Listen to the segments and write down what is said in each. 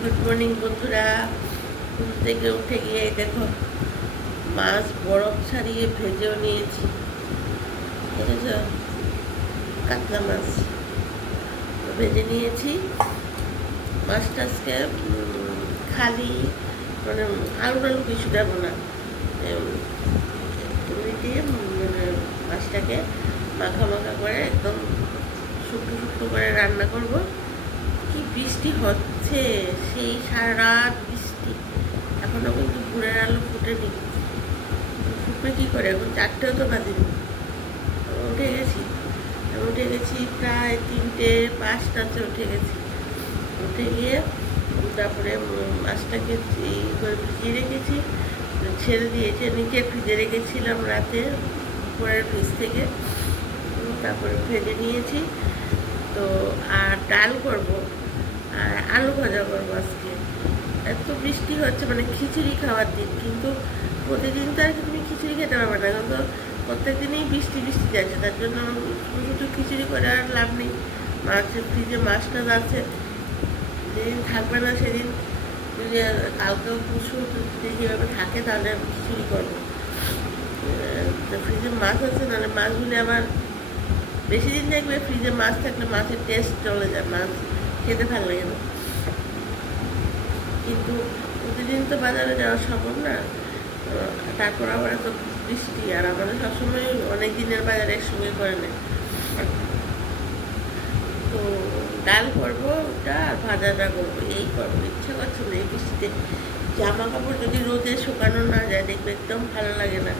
Good morning বন্ধুরা। ঘুম থেকে উঠে গিয়ে দেখো মাছ বরফ ছাড়িয়ে ভেজেও নিয়েছি। দেখেছ, কাতলা মাছ ভেজে নিয়েছি। মাছটা আজকে খালি মানে আলু টালু কিছু দেবো না, এমনি দিয়ে মানে মাছটাকে মাখা মাখা করে একদম শুকনো শুকনো করে রান্না করব। কি বৃষ্টি হচ্ছে, সেই সারা রাত বৃষ্টি, এখনো কিন্তু ভোরের আলো ফুটেনি। ফুটবে কী করে, এখন 4টেও তো বাজেনি। উঠে গেছি প্রায় 3টে 5টাতে উঠে গেছি। উঠে গিয়ে তারপরে মাছটাকে করে ভিজিয়ে রেখেছি, ছেড়ে দিয়েছে, নিচে ফ্রিজে রেখেছিলাম রাতে উপরের ফ্রিজ থেকে। তারপরে ভেজে নিয়েছি তো। আর ডাল করব আর আলু ভাজা করবো আজকে। এত বৃষ্টি হচ্ছে, মানে খিচুড়ি খাওয়ার দিন, কিন্তু প্রতিদিন তো আর তুমি খিচুড়ি খেতে পারবে না, কিন্তু প্রত্যেক দিনই বৃষ্টি বৃষ্টি যাচ্ছে। তার জন্য শুধু খিচুড়ি করে আর লাভ নেই। মাছের ফ্রিজে মাছটা আছে, যেদিন থাকবে না সেদিন যদি কালকেও পরশু যেভাবে থাকে তাহলে খিচুড়ি করবো। তো ফ্রিজে মাছ আছে, নাহলে মাছগুলি আবার বেশি দিন দেখবে ফ্রিজে মাছ থাকলে মাছের টেস্ট চলে যায়, মাছ খেতে ভালো লাগে না। কিন্তু প্রতিদিন তো বাজারে যাওয়া সম্ভব না। তারপর আবার এত বৃষ্টি, আর আমাদের সবসময় অনেক দিনের বাজারে একসঙ্গে করে নেয়। তো ডাল করবো ওটা, আর ভাজাটা করবো, এই করবো। ইচ্ছা করছে না এই বৃষ্টিতে জামা কাপড় যদি রোদে শুকানো না যায়, দেখবে একদম ভালো লাগে না।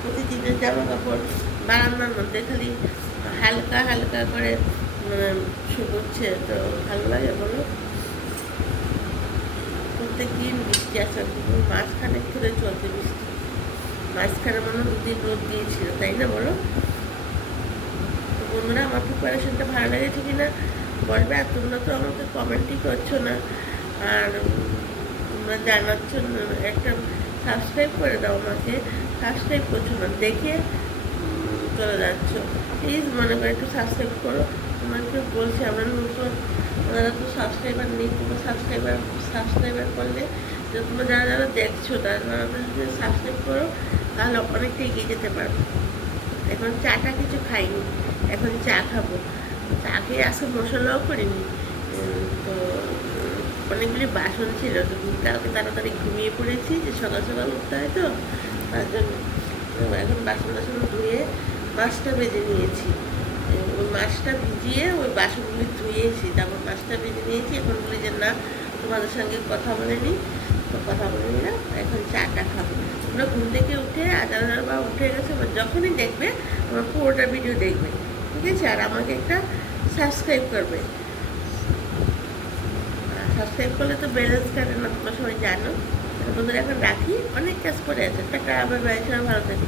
প্রতিদিনের জামা কাপড় বারান্দার মধ্যে খালি হালকা হালকা করে শুকোচ্ছে, তো ভালো লাগে বলো। প্রত্যেকদিন বৃষ্টি আসে, মাঝখানে ধরে চলছে বৃষ্টি। মাঝখানে মনে হয় 2 দিন রোদ দিয়েছিল, তাই না বলো? তো বন্ধুরা, আমার প্রিপারেশনটা ভালো লেগেছে কিনা বলবে। আর তোমরা তো আমাকে কমেন্টই করছো না, আর তোমরা জানাচ্ছ না। একটা সাবস্ক্রাইব করে দাও, আমাকে সাবস্ক্রাইব করছো না, দেখে চলে যাচ্ছ। প্লিজ মনে করে একটু সাবস্ক্রাইব করো। তোমাকে বলছি, আমরা নতুন, ওনারা তো সাবস্ক্রাইবার নেই। তোমরা সাবস্ক্রাইবার করলে, তোমরা যারা যারা দেখছো তারা যদি সাবস্ক্রাইব করো তাহলে অনেকটা এগিয়ে যেতে পারবো। এখন চাটা কিছু খাইনি, এখন চা খাবো। চা খেয়ে আজকে মশলাও করিনি। তো অনেকগুলি বাসন ছিল, তো কালকে তাড়াতাড়ি ঘুমিয়ে পড়েছি, যে সকাল সকাল উঠতে হয় তো, তার জন্য এখন বাসন টাসন ধুয়ে মাছটা ভেজে নিয়েছি। ওই মাছটা ভিজিয়ে ওই বাসনগুলি ধুয়েছি, তারপর মাছটা ভেজে নিয়েছি। এখন বলি যে না, তোমাদের সঙ্গে কথা বলে নিই। তো কথা বলে নিলাম, এখন চাটা খাবো। তোমরা ঘুম থেকে উঠে আজান বা উঠে গেছে, যখনই দেখবে আমার পুরোটা ভিডিও দেখবে, ঠিক আছে? আর আমাকে একটা সাবস্ক্রাইব করবে। সাবস্ক্রাইব করলে তো ব্যালেন্স কাটে না, তোমরা সবাই জানো। বন্ধুরা, এখন রাখি, অনেক কাজ করে আছে। টাটা, আবার ভালো থাকে।